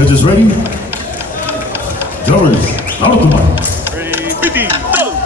Judges ready? Jurors, out of the mic. Ready, ready, go!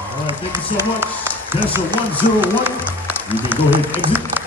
All right, thank you so much. Dancer 101, you can go ahead and exit.